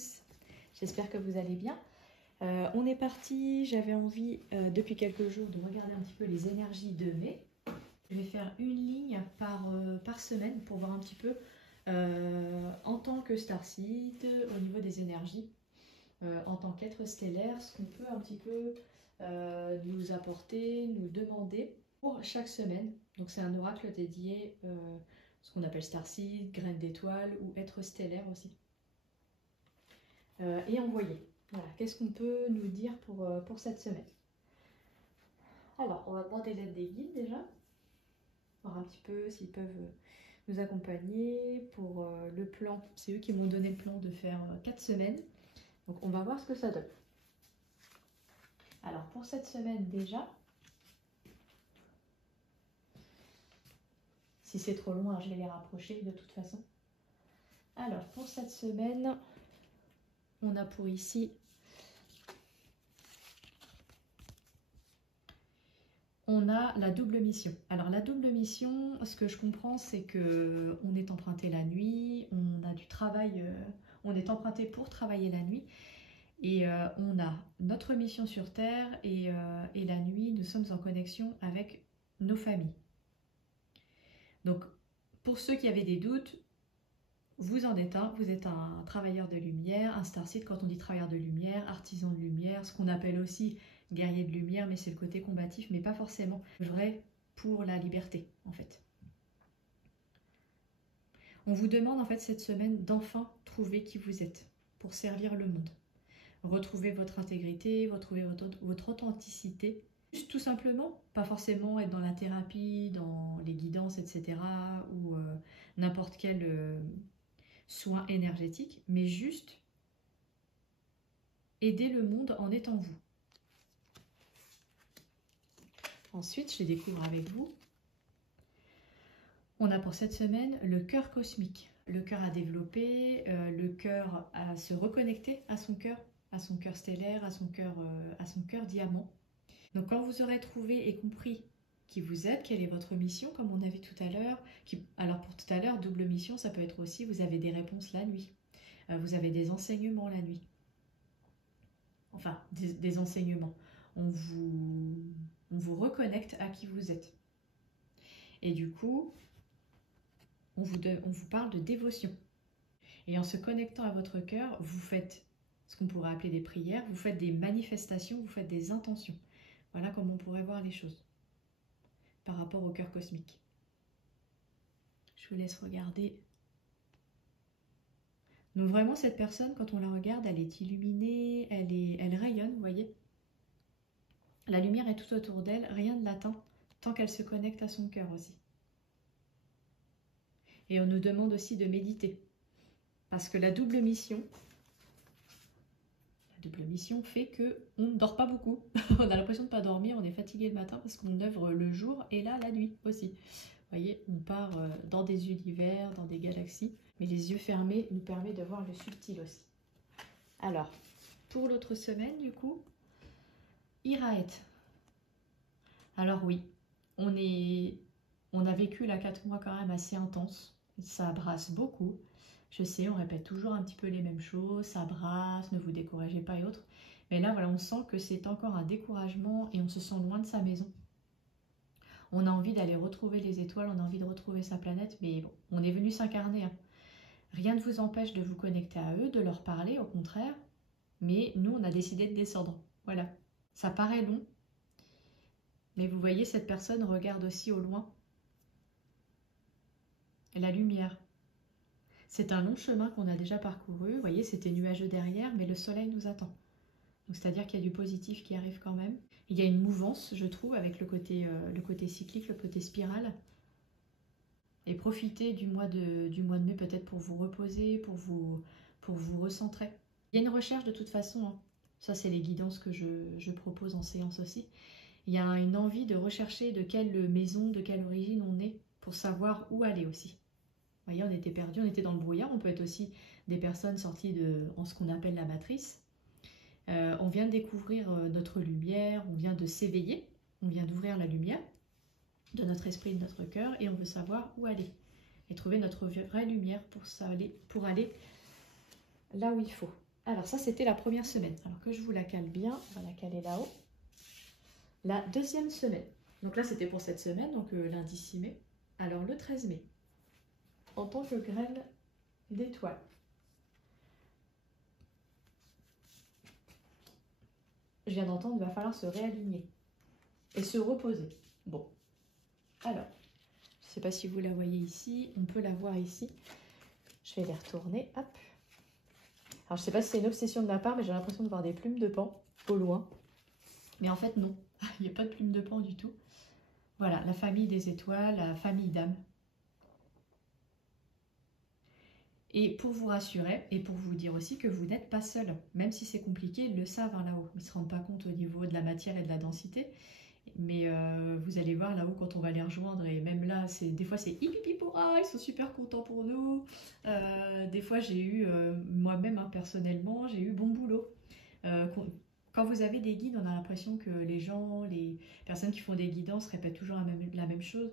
tous, j'espère que vous allez bien. On est parti, j'avais envie depuis quelques jours de regarder un petit peu les énergies de mai. Je vais faire une ligne par semaine pour voir un petit peu en tant que starseed au niveau des énergies, en tant qu'être stellaire, ce qu'on peut un petit peu nous apporter, nous demander pour chaque semaine. Donc c'est un oracle dédié ce qu'on appelle starseed, graine d'étoile ou être stellaire aussi. Et envoyer. Voilà, qu'est-ce qu'on peut nous dire pour cette semaine? Alors, on va demander l'aide des guides déjà, voir un petit peu s'ils peuvent nous accompagner pour le plan. C'est eux qui m'ont donné le plan de faire 4 semaines. Donc on va voir ce que ça donne. Alors pour cette semaine déjà, si c'est trop loin, je vais les rapprocher de toute façon. Alors pour cette semaine, on a pour ici, on a la double mission. Alors la double mission, ce que je comprends, c'est que on est emprunté la nuit, on a du travail, on est emprunté pour travailler la nuit. Et on a notre mission sur Terre et la nuit, nous sommes en connexion avec nos familles. Donc, pour ceux qui avaient des doutes, vous en êtes un. Vous êtes un travailleur de lumière, un starseed. Quand on dit travailleur de lumière, artisan de lumière, ce qu'on appelle aussi guerrier de lumière, mais c'est le côté combatif, mais pas forcément vrai pour la liberté, en fait. On vous demande, en fait, cette semaine, d'enfin trouver qui vous êtes pour servir le monde. Retrouver votre intégrité, retrouver votre authenticité. Juste tout simplement, pas forcément être dans la thérapie, dans les guidances, etc. ou n'importe quel soin énergétique, mais juste aider le monde en étant vous. Ensuite, je les découvre avec vous. On a pour cette semaine le cœur cosmique, le cœur à développer, le cœur à se reconnecter à son cœur stellaire, à son cœur diamant. Donc quand vous aurez trouvé et compris qui vous êtes, quelle est votre mission, comme on a vu tout à l'heure, alors pour tout à l'heure, double mission, ça peut être aussi, vous avez des réponses la nuit, vous avez des enseignements la nuit, enfin des enseignements, on vous reconnecte à qui vous êtes. Et du coup, on vous parle de dévotion. Et en se connectant à votre cœur, vous faites ce qu'on pourrait appeler des prières, vous faites des manifestations, vous faites des intentions. Voilà comment on pourrait voir les choses par rapport au cœur cosmique. Je vous laisse regarder. Donc vraiment, cette personne, quand on la regarde, elle est illuminée, elle rayonne, vous voyez. La lumière est tout autour d'elle, rien ne l'atteint tant qu'elle se connecte à son cœur aussi. Et on nous demande aussi de méditer. Parce que la double mission fait qu'on ne dort pas beaucoup. On a l'impression de ne pas dormir, on est fatigué le matin parce qu'on œuvre le jour et là la nuit aussi. Vous voyez, on part dans des univers, dans des galaxies, mais les yeux fermés nous permettent de voir le subtil aussi. Alors, pour l'autre semaine du coup, Iraët. Alors oui, on a vécu là 4 mois quand même assez intenses, ça brasse beaucoup. Je sais, on répète toujours un petit peu les mêmes choses, ça brasse, ne vous découragez pas et autres. Mais là, voilà, on sent que c'est encore un découragement et on se sent loin de sa maison. On a envie d'aller retrouver les étoiles, on a envie de retrouver sa planète, mais bon, on est venu s'incarner. Hein. Rien ne vous empêche de vous connecter à eux, de leur parler, au contraire. Mais nous, on a décidé de descendre. Voilà. Ça paraît long, mais vous voyez, cette personne regarde aussi au loin la lumière. C'est un long chemin qu'on a déjà parcouru. Vous voyez, c'était nuageux derrière, mais le soleil nous attend. C'est-à-dire qu'il y a du positif qui arrive quand même. Il y a une mouvance, je trouve, avec le côté cyclique, le côté spirale. Et profitez du mois de mai peut-être pour vous reposer, pour vous recentrer. Il y a une recherche de toute façon. Hein. Ça, c'est les guidances que je propose en séance aussi. Il y a une envie de rechercher de quelle maison, de quelle origine on est, pour savoir où aller aussi. Vous voyez, on était perdus, on était dans le brouillard. On peut être aussi des personnes sorties en ce qu'on appelle la matrice. On vient de découvrir notre lumière, on vient de s'éveiller, on vient d'ouvrir la lumière de notre esprit, de notre cœur, et on veut savoir où aller. Et trouver notre vraie lumière pour aller là où il faut. Alors ça, c'était la première semaine. Alors que je vous la cale bien, on va la caler là-haut. La deuxième semaine. Donc là, c'était pour cette semaine, donc lundi 6 mai. Alors le 13 mai, en tant que graine d'étoile. Je viens d'entendre, il va falloir se réaligner et se reposer. Bon, alors, je ne sais pas si vous la voyez ici, on peut la voir ici. Je vais les retourner, hop. Alors, je ne sais pas si c'est une obsession de ma part, mais j'ai l'impression de voir des plumes de paon au loin. Mais en fait, non, il n'y a pas de plumes de paon du tout. Voilà, la famille des étoiles, la famille d'âmes. Et pour vous rassurer, et pour vous dire aussi que vous n'êtes pas seul, même si c'est compliqué, ils le savent hein, là-haut. Ils ne se rendent pas compte au niveau de la matière et de la densité. Mais vous allez voir là-haut quand on va les rejoindre, et même là, des fois c'est hip hip hip hurrah, ils sont super contents pour nous. Des fois j'ai eu, moi-même hein, personnellement, j'ai eu bon boulot. Quand vous avez des guides, on a l'impression que les gens, les personnes qui font des guidances répètent toujours la même chose.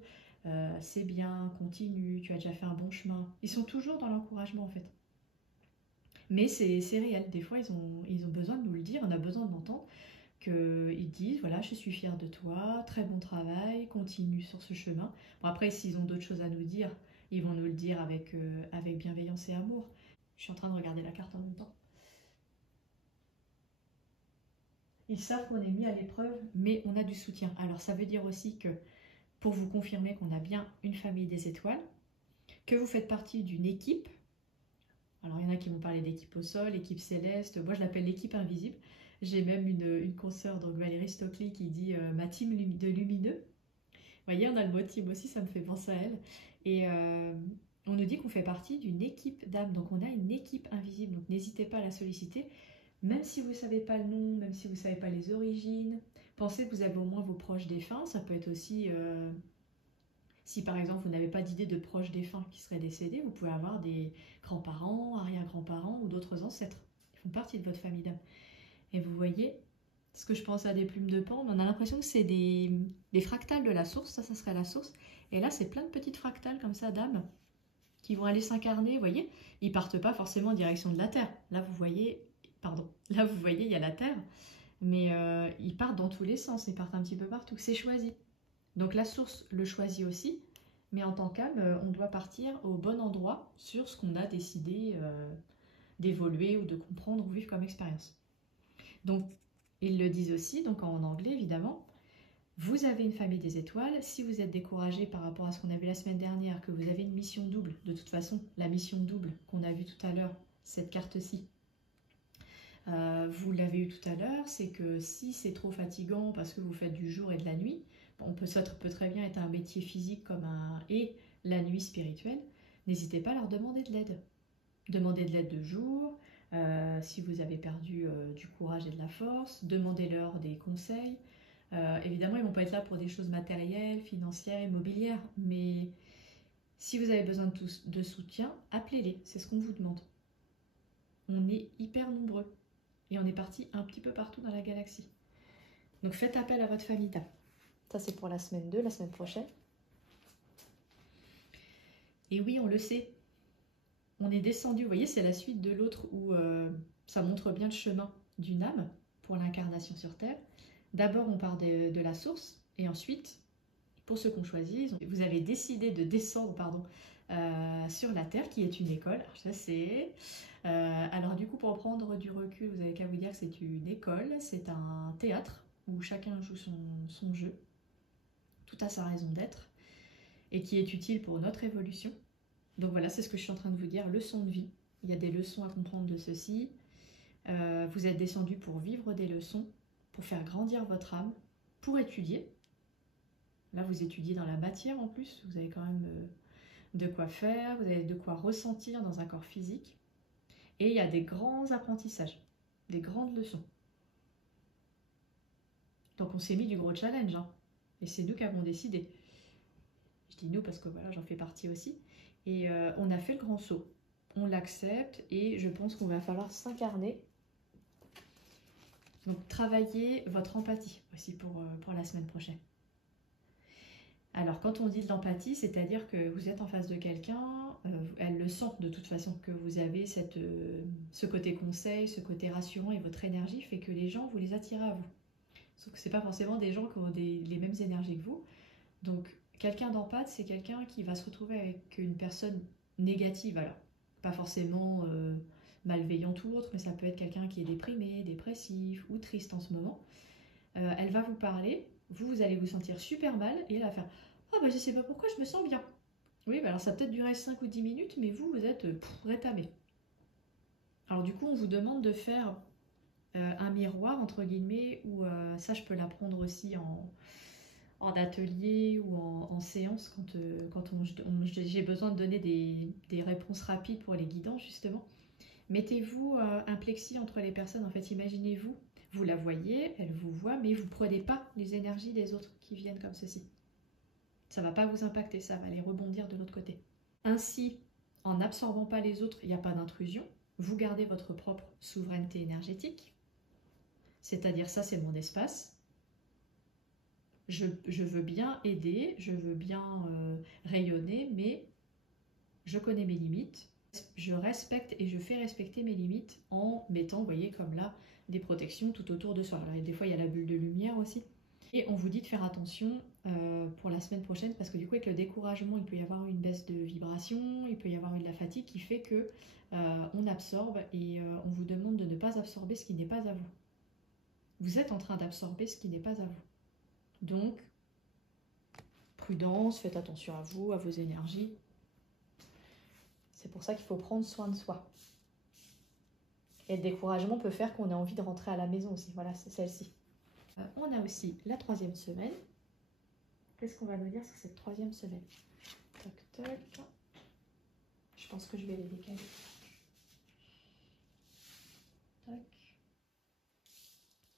C'est bien, continue, tu as déjà fait un bon chemin. Ils sont toujours dans l'encouragement en fait. Mais c'est réel, des fois ils ont besoin de nous le dire, on a besoin de l'entendre. Qu'ils disent, voilà, je suis fière de toi, très bon travail, continue sur ce chemin. Bon, après, s'ils ont d'autres choses à nous dire, ils vont nous le dire avec bienveillance et amour. Je suis en train de regarder la carte en même temps. Ils savent qu'on est mis à l'épreuve, mais on a du soutien. Alors, ça veut dire aussi que, pour vous confirmer qu'on a bien une famille des étoiles, que vous faites partie d'une équipe. Alors, il y en a qui vont parler d'équipe au sol, équipe céleste. Moi, je l'appelle l'équipe invisible. J'ai même une consoeur, donc Valérie Stockley, qui dit ma team de lumineux. Vous voyez, on a le mot team aussi, ça me fait penser à elle. Et on nous dit qu'on fait partie d'une équipe d'âmes. Donc on a une équipe invisible. Donc n'hésitez pas à la solliciter. Même si vous ne savez pas le nom, même si vous ne savez pas les origines, pensez que vous avez au moins vos proches défunts. Ça peut être aussi, si par exemple vous n'avez pas d'idée de proches défunts qui seraient décédés, vous pouvez avoir des grands-parents, arrière-grands-parents ou d'autres ancêtres. Ils font partie de votre famille d'âmes. Et vous voyez, ce que je pense à des plumes de pan, on a l'impression que c'est des fractales de la source, ça serait la source. Et là, c'est plein de petites fractales comme ça d'âmes qui vont aller s'incarner, vous voyez. Ils partent pas forcément en direction de la Terre. Là, vous voyez, il y a la Terre, mais ils partent dans tous les sens, ils partent un petit peu partout. C'est choisi. Donc la source le choisit aussi, mais en tant qu'âme, on doit partir au bon endroit sur ce qu'on a décidé d'évoluer ou de comprendre ou vivre comme expérience. Donc, ils le disent aussi, donc en anglais évidemment, vous avez une famille des étoiles. Si vous êtes découragé par rapport à ce qu'on a vu la semaine dernière, que vous avez une mission double, de toute façon, la mission double qu'on a vue tout à l'heure, cette carte-ci, vous l'avez eu tout à l'heure, c'est que si c'est trop fatigant parce que vous faites du jour et de la nuit, ça peut très bien être un métier physique et la nuit spirituelle, n'hésitez pas à leur demander de l'aide. Demandez de l'aide de jour. Si vous avez perdu du courage et de la force, demandez-leur des conseils. Évidemment, ils ne vont pas être là pour des choses matérielles, financières, immobilières, mais si vous avez besoin de soutien, appelez-les, c'est ce qu'on vous demande. On est hyper nombreux et on est parti un petit peu partout dans la galaxie. Donc faites appel à votre famille d'âmes. Ça c'est pour la semaine 2, la semaine prochaine. Et oui, on le sait, on est descendu, vous voyez, c'est la suite de l'autre où ça montre bien le chemin d'une âme pour l'incarnation sur Terre. D'abord, on part de la source, et ensuite, pour ceux qu'on choisit, vous avez décidé de descendre sur la Terre, qui est une école. Ça, c'est... alors du coup, pour prendre du recul, vous avez qu'à vous dire que c'est une école, c'est un théâtre, où chacun joue son jeu. Tout a sa raison d'être, et qui est utile pour notre évolution. Donc voilà, c'est ce que je suis en train de vous dire, leçon de vie. Il y a des leçons à comprendre de ceci. Vous êtes descendu pour vivre des leçons, pour faire grandir votre âme, pour étudier. Là, vous étudiez dans la matière en plus, vous avez quand même de quoi faire, vous avez de quoi ressentir dans un corps physique. Et il y a des grands apprentissages, des grandes leçons. Donc on s'est mis du gros challenge, hein, et c'est nous qui avons décidé. Je dis nous parce que voilà, j'en fais partie aussi. Et on a fait le grand saut. On l'accepte et je pense qu'on va falloir s'incarner. Donc travaillez votre empathie aussi pour la semaine prochaine. Alors quand on dit de l'empathie, c'est-à-dire que vous êtes en face de quelqu'un, elle le sent de toute façon que vous avez ce côté conseil, ce côté rassurant et votre énergie fait que les gens, vous les attirez à vous. Sauf que ce n'est pas forcément des gens qui ont les mêmes énergies que vous. Donc quelqu'un d'empathe, c'est quelqu'un qui va se retrouver avec une personne négative. Alors pas forcément malveillante ou autre, mais ça peut être quelqu'un qui est déprimé, dépressif ou triste en ce moment. Elle va vous parler, vous allez vous sentir super mal et elle va faire « Ah bah je sais pas pourquoi, je me sens bien ». Oui, bah alors ça a peut-être duré 5 ou 10 minutes, mais vous êtes rétamé. Alors du coup, on vous demande de faire un miroir, entre guillemets, ou ça je peux l'apprendre aussi en atelier ou en séance quand j'ai besoin de donner des réponses rapides pour les guidants, justement. Mettez-vous un plexi entre les personnes, en fait, imaginez-vous, vous la voyez, elle vous voit, mais vous ne prenez pas les énergies des autres qui viennent comme ceci. Ça ne va pas vous impacter, ça va les rebondir de l'autre côté. Ainsi, en n'absorbant pas les autres, il n'y a pas d'intrusion, vous gardez votre propre souveraineté énergétique, c'est-à-dire ça c'est mon espace, je veux bien aider, je veux bien rayonner, mais je connais mes limites, je respecte et je fais respecter mes limites en mettant, vous voyez comme là, des protections tout autour de soi. Alors, des fois il y a la bulle de lumière aussi. Et on vous dit de faire attention pour la semaine prochaine parce que du coup avec le découragement il peut y avoir une baisse de vibration, il peut y avoir de la fatigue qui fait que on absorbe et on vous demande de ne pas absorber ce qui n'est pas à vous. Vous êtes en train d'absorber ce qui n'est pas à vous. Donc, prudence, faites attention à vous, à vos énergies. C'est pour ça qu'il faut prendre soin de soi. Et le découragement peut faire qu'on ait envie de rentrer à la maison aussi. Voilà, c'est celle-ci. On a aussi la 3e semaine. Qu'est-ce qu'on va nous dire sur cette 3e semaine? Toc, toc. Je pense que je vais les décaler. Toc.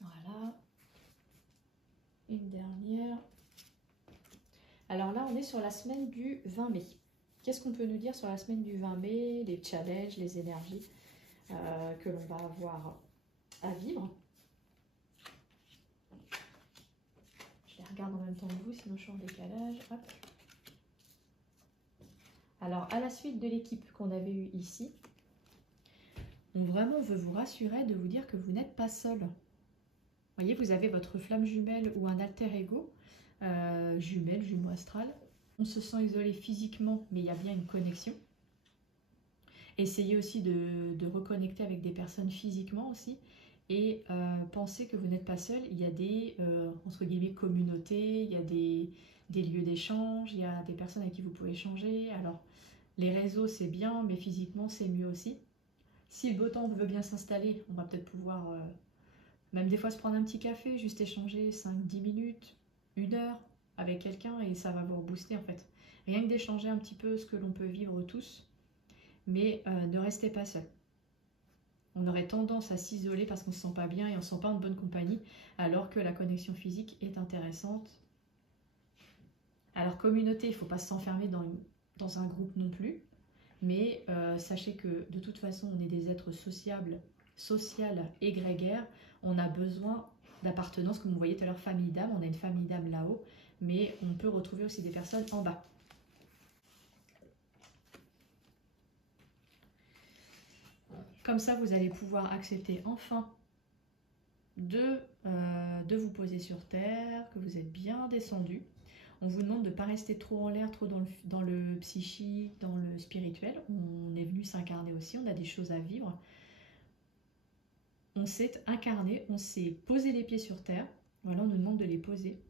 Voilà. Une dernière. Alors là, on est sur la semaine du 20 mai. Qu'est-ce qu'on peut nous dire sur la semaine du 20 mai? Les challenges, les énergies que l'on va avoir à vivre. Je les regarde en même temps que vous, sinon je suis en décalage. Hop. Alors, à la suite de l'équipe qu'on avait eue ici, on vraiment veut vous rassurer de vous dire que vous n'êtes pas seul. Vous voyez, vous avez votre flamme jumelle ou un alter ego, jumelle, jumeau astral. On se sent isolé physiquement, mais il y a bien une connexion. Essayez aussi de reconnecter avec des personnes physiquement aussi. Et pensez que vous n'êtes pas seul. Il y a des, entre guillemets, communautés, il y a des lieux d'échange, il y a des personnes avec qui vous pouvez échanger. Alors, les réseaux, c'est bien, mais physiquement, c'est mieux aussi. Si le beau temps veut bien s'installer, on va peut-être pouvoir, même des fois, se prendre un petit café, juste échanger 5-10 minutes, 1 heure avec quelqu'un et ça va vous rebooster en fait. Rien que d'échanger un petit peu ce que l'on peut vivre tous, mais ne restez pas seul. On aurait tendance à s'isoler parce qu'on ne se sent pas bien et on ne se sent pas en bonne compagnie, alors que la connexion physique est intéressante. Alors communauté, il ne faut pas s'enfermer dans un groupe non plus, mais sachez que de toute façon, on est des êtres sociables, et grégaires. On a besoin d'appartenance, comme vous voyez tout à l'heure, famille d'âme. On a une famille d'âme là-haut, mais on peut retrouver aussi des personnes en bas. Comme ça, vous allez pouvoir accepter enfin de vous poser sur terre, que vous êtes bien descendu. On vous demande de ne pas rester trop en l'air, trop dans le psychique, dans le spirituel. On est venu s'incarner aussi, on a des choses à vivre. On s'est incarné, on s'est posé les pieds sur terre. Voilà, on nous demande de les poser.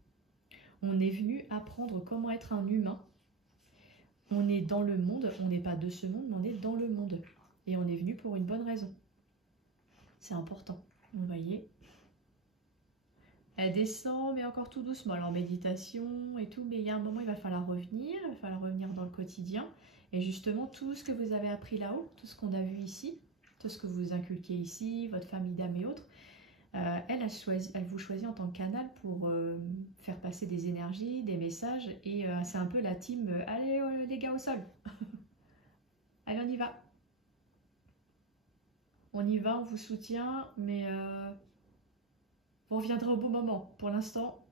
On est venu apprendre comment être un humain. On est dans le monde, on n'est pas de ce monde, mais on est dans le monde. Et on est venu pour une bonne raison. C'est important, vous voyez. Elle descend, mais encore tout doucement. Alors méditation et tout, mais il y a un moment, il va falloir revenir dans le quotidien. Et justement, tout ce que vous avez appris là-haut, tout ce qu'on a vu ici, tout ce que vous inculquez ici, votre famille d'âme et autres, elle vous choisit en tant que canal pour faire passer des énergies, des messages. Et c'est un peu la team, allez les gars au sol. Allez, on y va. On y va, on vous soutient, mais vous reviendrez au bon moment. Pour l'instant,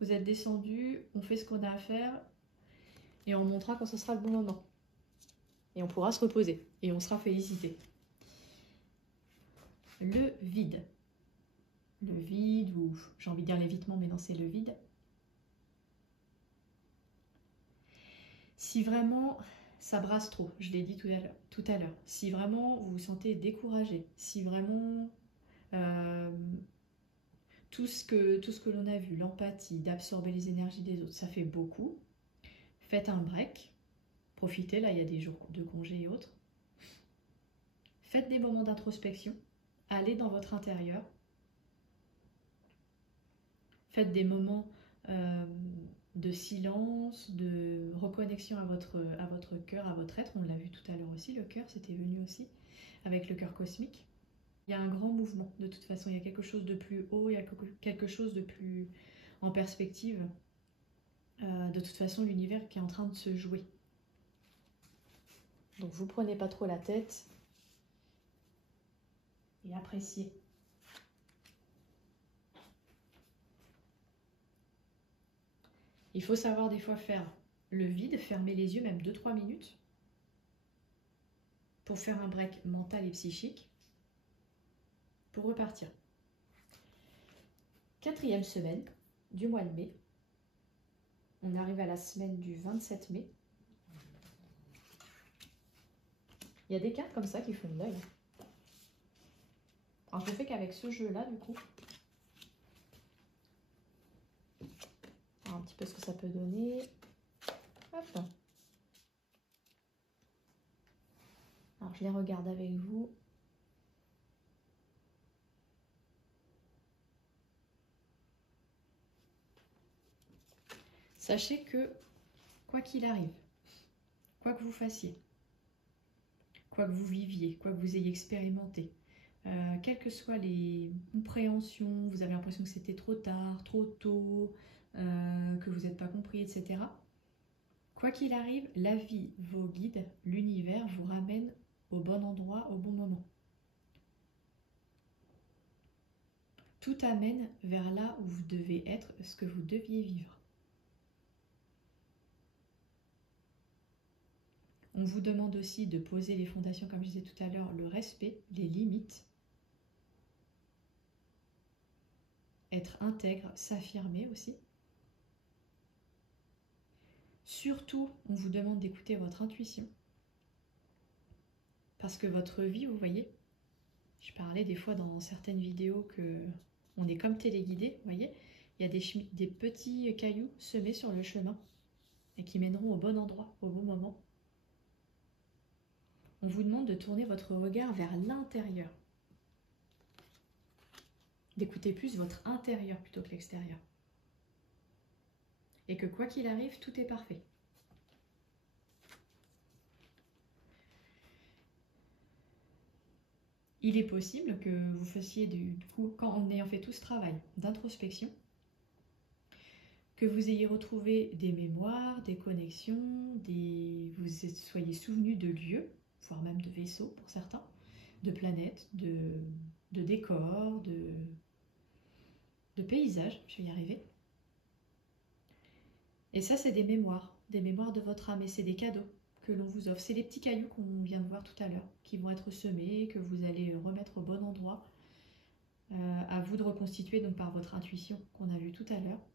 vous êtes descendus, on fait ce qu'on a à faire Et on montera quand ce sera le bon moment. Et on pourra se reposer. Et on sera félicité. Le vide. Le vide, ou j'ai envie de dire l'évitement, mais non, c'est le vide. Si vraiment ça brasse trop, je l'ai dit tout à l'heure, si vraiment vous vous sentez découragé, si vraiment tout ce que l'on a vu, l'empathie, d'absorber les énergies des autres, ça fait beaucoup, faites un break, profitez, là il y a des jours de congé et autres, faites des moments d'introspection, allez dans votre intérieur, faites des moments de silence, de reconnexion à votre cœur, à votre être. On l'a vu tout à l'heure aussi, le cœur, c'était venu aussi, avec le cœur cosmique. Il y a un grand mouvement, de toute façon, il y a quelque chose de plus haut, il y a quelque chose de plus en perspective. De toute façon, l'univers qui est en train de se jouer. Donc vous prenez pas trop la tête et appréciez. Il faut savoir des fois faire le vide, fermer les yeux même 2-3 minutes pour faire un break mental et psychique pour repartir. 4e semaine du mois de mai. On arrive à la semaine du 27 mai. Il y a des cartes comme ça qui font de l'œil. Alors je ne fais qu'avec ce jeu-là du coup. Alors, un petit peu ce que ça peut donner. Hop. Alors je les regarde avec vous. Sachez que quoi qu'il arrive, quoi que vous fassiez, quoi que vous viviez, quoi que vous ayez expérimenté, quelles que soient les compréhensions, vous avez l'impression que c'était trop tard, trop tôt, que vous n'êtes pas compris, etc. Quoi qu'il arrive, la vie, vos guides, l'univers vous ramène au bon endroit, au bon moment. Tout amène vers là où vous devez être, ce que vous deviez vivre. On vous demande aussi de poser les fondations, comme je disais tout à l'heure, le respect, les limites, être intègre, s'affirmer aussi. Surtout, on vous demande d'écouter votre intuition. Parce que votre vie, vous voyez, je parlais des fois dans certaines vidéos que on est comme téléguidé, vous voyez, il y a des petits cailloux semés sur le chemin et qui mèneront au bon endroit, au bon moment. On vous demande de tourner votre regard vers l'intérieur. D'écouter plus votre intérieur plutôt que l'extérieur. Et que quoi qu'il arrive, tout est parfait. Il est possible que vous fassiez du coup, en ayant fait tout ce travail d'introspection, que vous ayez retrouvé des mémoires, des connexions, vous soyez souvenu de lieux, voire même de vaisseaux pour certains, de planètes, de décors, de paysages, je vais y arriver. Et ça, c'est des mémoires de votre âme, et c'est des cadeaux que l'on vous offre. C'est les petits cailloux qu'on vient de voir tout à l'heure, qui vont être semés, que vous allez remettre au bon endroit. À vous de reconstituer donc par votre intuition qu'on a vu tout à l'heure.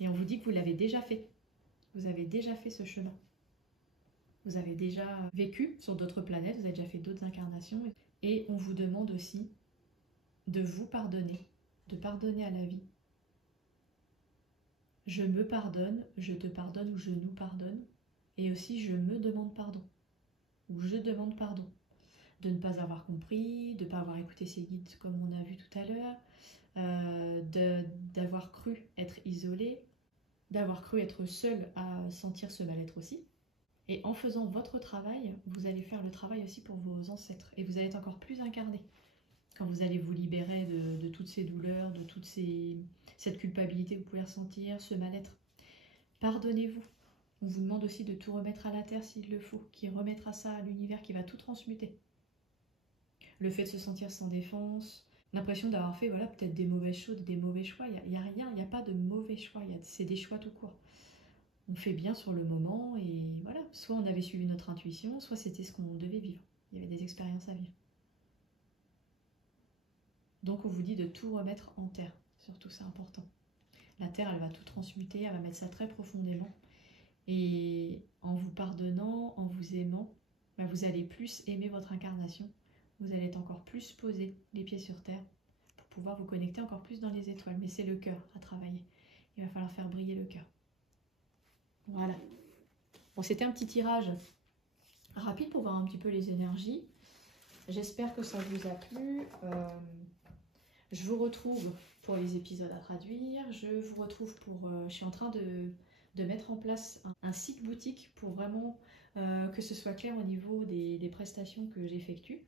Et on vous dit que vous l'avez déjà fait. Vous avez déjà fait ce chemin. Vous avez déjà vécu sur d'autres planètes, vous avez déjà fait d'autres incarnations. Et on vous demande aussi de vous pardonner, de pardonner à la vie. Je me pardonne, je te pardonne ou je nous pardonne. Et aussi je me demande pardon. Ou je demande pardon. De ne pas avoir compris, de ne pas avoir écouté ses guides comme on a vu tout à l'heure, d'avoir cru être isolé, d'avoir cru être seul à sentir ce mal-être aussi. Et en faisant votre travail, vous allez faire le travail aussi pour vos ancêtres. Et vous allez être encore plus incarné quand vous allez vous libérer de toutes ces douleurs, de toute cette culpabilité que vous pouvez ressentir, ce mal-être. Pardonnez-vous. On vous demande aussi de tout remettre à la terre s'il le faut, qui remettra ça à l'univers, qui va tout transmuter. Le fait de se sentir sans défense, l'impression d'avoir fait voilà, peut-être des mauvaises choses, des mauvais choix. Il n'y a rien, il n'y a pas de mauvais choix, c'est des choix tout court. on fait bien sur le moment et voilà, soit on avait suivi notre intuition, soit c'était ce qu'on devait vivre. Il y avait des expériences à vivre. Donc on vous dit de tout remettre en terre, surtout c'est important. La terre, elle va tout transmuter, elle va mettre ça très profondément. Et en vous pardonnant, en vous aimant, bah vous allez plus aimer votre incarnation. Vous allez être encore plus posé, les pieds sur terre, pour pouvoir vous connecter encore plus dans les étoiles. Mais c'est le cœur à travailler. Il va falloir faire briller le cœur. Voilà. Bon, c'était un petit tirage rapide pour voir un petit peu les énergies. J'espère que ça vous a plu. Je vous retrouve pour les épisodes à traduire. Je vous retrouve pour... je suis en train de mettre en place un site boutique pour vraiment que ce soit clair au niveau des prestations que j'effectue.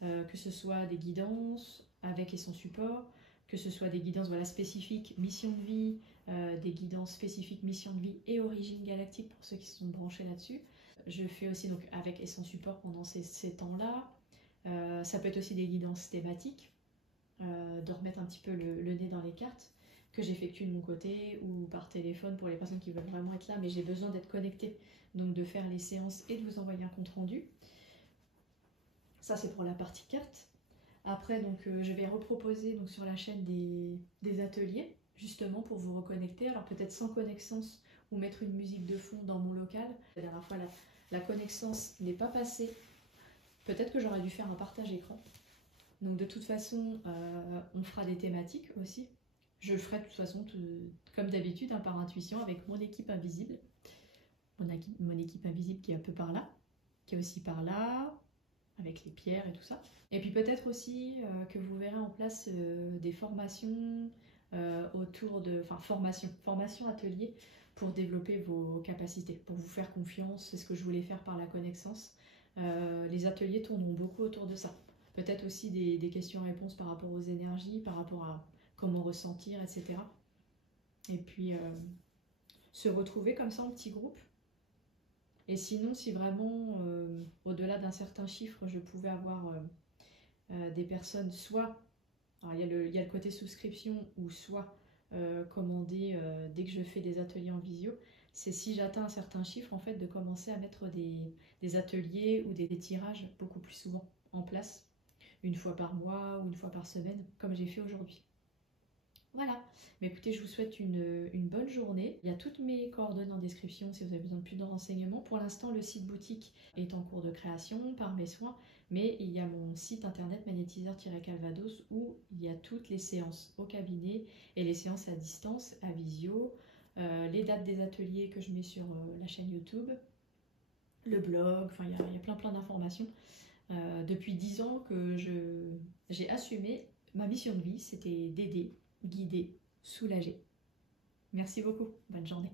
Que ce soit des guidances avec et sans support, que ce soit des guidances voilà, spécifiques mission de vie, des guidances spécifiques mission de vie et origine galactique pour ceux qui sont branchés là-dessus. Je fais aussi donc avec et sans support pendant ces temps-là. Ça peut être aussi des guidances thématiques, de remettre un petit peu le nez dans les cartes, que j'effectue de mon côté ou par téléphone pour les personnes qui veulent vraiment être là, mais j'ai besoin d'être connectée, donc de faire les séances et de vous envoyer un compte-rendu. Ça c'est pour la partie carte. Après donc je vais reproposer donc, sur la chaîne des ateliers, justement pour vous reconnecter, alors peut-être sans connaissance ou mettre une musique de fond dans mon local. La dernière fois la connaissance n'est pas passée, peut-être que j'aurais dû faire un partage écran. Donc de toute façon, on fera des thématiques aussi. Je le ferai de toute façon comme d'habitude, par intuition, avec mon équipe invisible. Mon équipe invisible qui est un peu par là, qui est aussi par là, avec les pierres et tout ça. Et puis peut-être aussi que vous verrez en place des formations autour de... Enfin, formation atelier pour développer vos capacités, pour vous faire confiance. C'est ce que je voulais faire par la connaissance. Les ateliers tourneront beaucoup autour de ça. Peut-être aussi des questions-réponses par rapport aux énergies, par rapport à comment ressentir, etc. Et puis se retrouver comme ça en petit groupe. Et sinon, si vraiment, au-delà d'un certain chiffre, je pouvais avoir des personnes, soit, alors il y a le côté souscription, ou soit commander dès que je fais des ateliers en visio, c'est si j'atteins un certain chiffre, en fait, de commencer à mettre des ateliers ou des tirages beaucoup plus souvent en place, une fois par mois ou une fois par semaine, comme j'ai fait aujourd'hui. Voilà, mais écoutez, je vous souhaite une bonne journée. Il y a toutes mes coordonnées en description si vous avez besoin de plus de renseignements. Pour l'instant, le site boutique est en cours de création par mes soins, mais il y a mon site internet magnétiseur-calvados où il y a toutes les séances au cabinet et les séances à distance, à visio, les dates des ateliers que je mets sur la chaîne YouTube, le blog, enfin il y a plein d'informations. Depuis 10 ans que j'ai assumé ma mission de vie, c'était d'aider, guider, soulager. Merci beaucoup, bonne journée.